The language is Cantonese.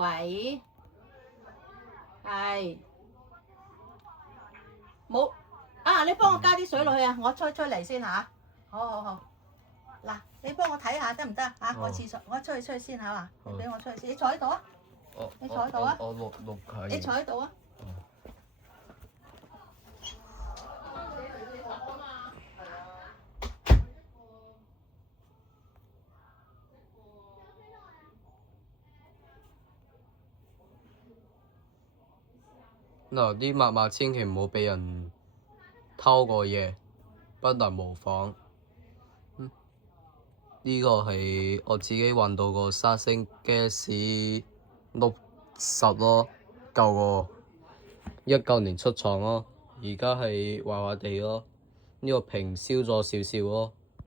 喂，係冇啊！你幫我加啲水落去啊！我吹嚟先嚇。好。嗱，你幫我睇下得唔得啊？我廁所，我出去先嚇嘛。你俾我出去先，你坐喺度啊。你坐喺度啊。我錄佢。你坐喺度啊。嗱，啲密碼千祈唔好俾人偷過嘢，不能模仿。呢個係我自己揾到個三星 Galaxy Note 10咯，舊個19年出廠咯，而家係壞壞地咯，呢個屏燒咗少少咯。